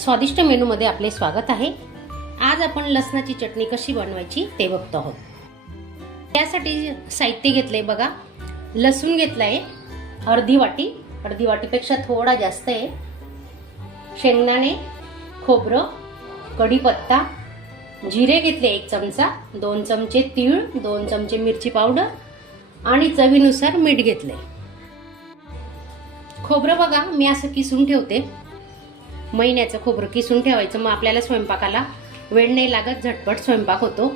स्वादिष्ट मेनूमध्ये आपले स्वागत आहे। आज आपण लसणाची चटणी कशी बनवायची ते बघतो आहोत। त्यासाठी साहित्य घेतले बघा। लसूण घेतलाय अर्धी वाटीपेक्षा थोडा जास्त आहे। शेंगदाणे, खोबरं, कढीपत्ता, जिरे घेतले 1 चमचा, 2 चमचे तीळ, 2 चमचे मिरची पावडर आणि चवीनुसार मीठ घेतले। खोबरं बघा मी असं किसून ठेवते। महिन्याचं खोबरं किसून ठेवायचं, मग आपल्याला स्वयंपाकाला वेळ नाही लागत, झटपट स्वयंपाक होतो।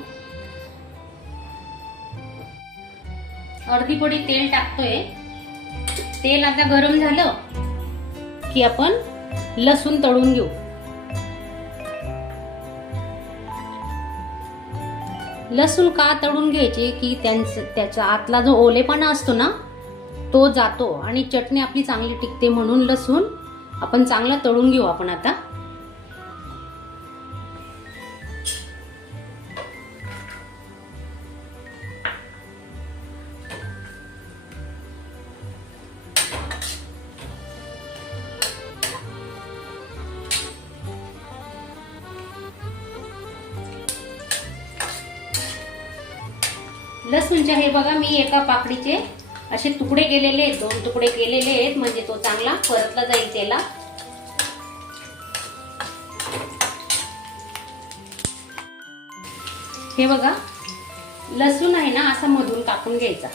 अर्धी पडी तेल टाकतोय। तेल आता गरम झालं की आपण लसूण तळून घेऊ। लसूण का तळून घ्यायचे की त्याचा आतला जो ओलेपणा असतो ना तो जातो आणि चटणी आपली चांगली टिकते, म्हणून लसूण आपण चांगला तळून घेऊ। आपण आता लसूणचे हे बघा मी एका पाकळीचे असे तुकडे केलेले आहेत, 2 तुकडे केलेले आहेत, म्हणजे तो चांगला परतला जाईल त्याला। हे बघा लसूण आहे ना असा मधून कापून घ्यायचा।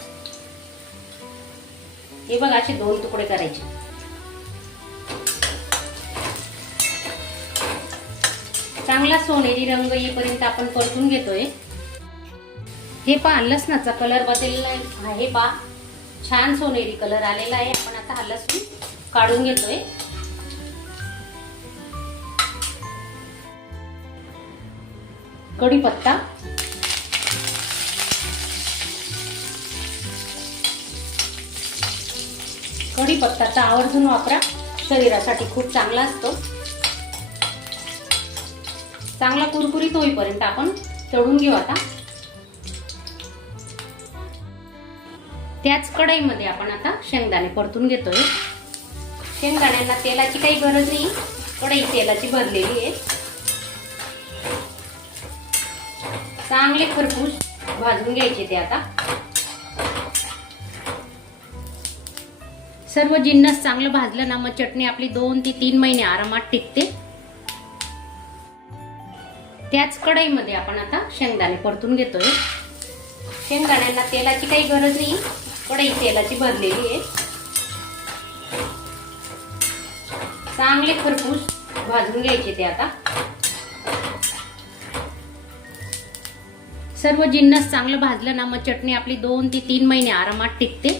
हे बघा असे 2 तुकडे करायचे। चांगला सोनेरी रंग येईपर्यंत आपण परतून घेतोय। हे पहा लसणाचा कलर बदललेला आहे, पहा छान सोनेरी कलर आलेला आहे। आपण आता हा लसूण काढून घेतोय। कढीपत्ता, कढीपत्ता आवर्जून वापरा, शरीरासाठी खूप चांगला असतो। चांगला कुरकुरीत होईपर्यंत आपण तळून घेऊ। आता त्याच कढईमध्ये आपण आता शेंगदाणे परतून घेतोय। शेंगदाण्यांना तेलाची काही गरज नाही, कढई तेलाची भरलेली आहे। चांगले खरपूस भाजून घ्यायचे ते। आता सर्व जिन्नस चांगलं भाजलं ना मग चटणी आपली 2 ते 3 महिने आरामात टिकते। त्याच कढईमध्ये आपण आता शेंगदाणे परतून घेतोय। शेंगदाण्यांना तेलाची काही गरज नाही, कढई तेलाची भरलेली आहे। चांगले खरपूस भाजून घ्यायचे ते। आता सर्व जिन्नस चांगलं भाजलं ना मग चटणी आपली 2 ते 3 महिने आरामात टिकते।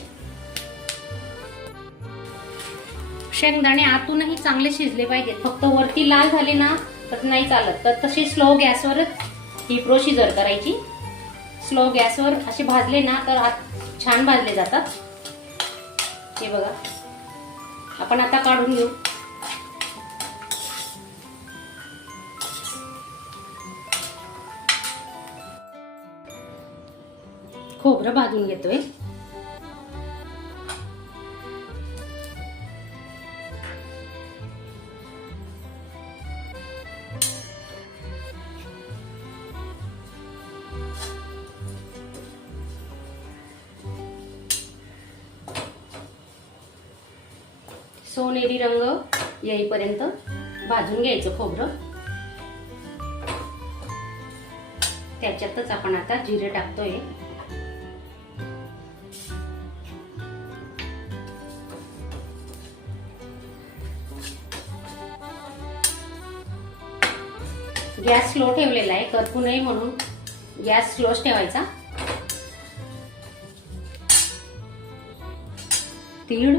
शेंगदाणे आतूनही चांगले शिजले पाहिजेत, फक्त वरती लाल झाले ना तर नाही चालत। तर तशी स्लो गॅसवरच ही प्रोसिजर करायची। स्लो गॅसवर असे भाजले ना तर छान भाजले जातात। हे बघा आपण आता काढून घेऊ। खोबरं भाजून घेतोय। सोनेरी रंग येईपर्यंत भाजून घ्यायचं खोबरं। त्याच्यातच आपण आता जिरे टाकतोय। गॅस स्लो ठेवलेला आहे, करपू नये म्हणून गॅस स्लोच ठेवायचा। तीळ,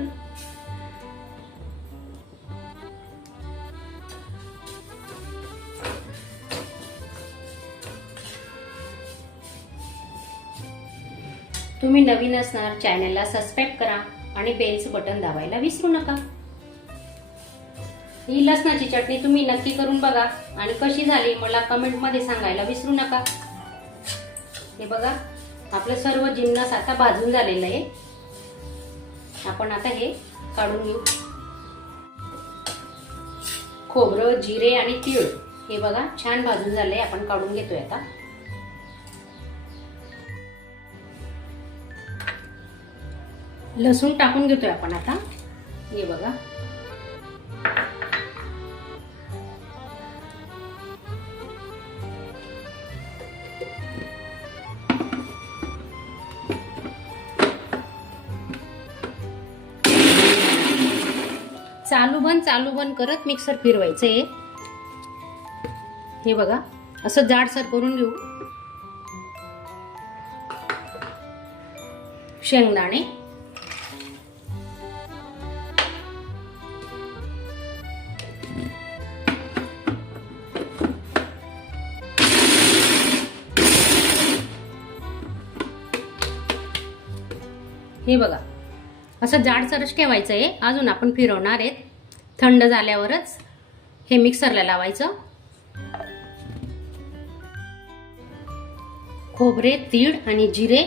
तुम्ही नवीन असणार चॅनलला सबस्क्राइब करा आणि बेलचं बटन दाबायला विसरू नका। ही लसणाची चटणी तुम्ही नक्की करून बघा आणि कशी झाली मला कमेंट मध्ये सांगायला विसरू नका। हे बघा आपलं सर्व जिन्नस आता भाजून झालेलं आहे। आपण आता हे काढून घेऊ। खोबरं, जिरे आणि तीळ हे बघा छान भाजून झाले. आपण काढून घेतोय आता. लसूण टाकून घेतोय आपण आता. हे बघा चालू बंद करत मिक्सर फिरवायचंय. हे बघा असं जाडसर करून घेऊ. शेंगदाणे, हे बघा असं जाडसरच ठेवायचं आहे. अजून आपण फिरवणार आहेत. थंड झाल्यावरच हे मिक्सरला लावायचं. खोबरे, तीळ आणि जिरे,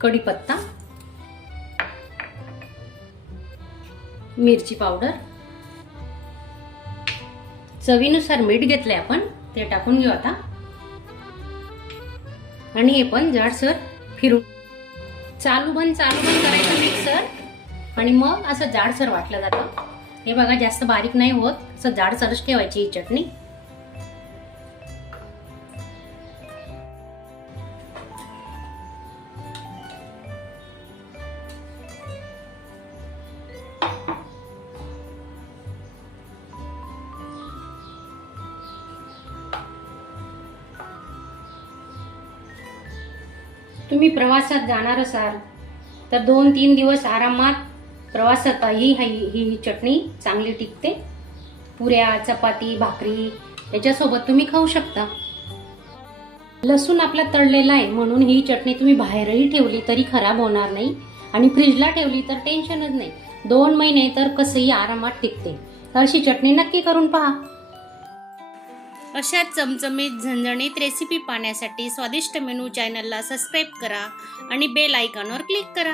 कढीपत्ता, मिरची पावडर, चवीनुसार मीठ घेतलंय आपण, ते टाकून घेऊ आता. आणि हे पण जाडसर फिरून चालू बंद करायचं मिक्सर. आणि मग असं जाडसर वाटलं जातं. हे बघा जास्त बारीक नाही होत, असं जाडसरच ठेवायची ही चटणी. तुम्ही प्रवासात जाणार असाल तर 2-3 दिवस आरामात प्रवासात ही चटणी चांगली टिकते. पुऱ्या, चपाती, भाकरी याच्यासोबत तुम्ही खाऊ शकता. लसूण आपला तळलेला आहे म्हणून ही चटणी तुम्ही बाहेरही ठेवली तरी खराब होणार नाही. आणि फ्रीजला ठेवली तर टेन्शनच नाही. 2 महिने तर कसंही आरामात टिकते. तर अशी चटणी नक्की करून पहा. अशा चमचमीत झणझणीत रेसिपी पाहण्यासाठी स्वादिष्ट मेनू चॅनलला सबस्क्राईब करा आणि बेल आयकॉनवर क्लिक करा.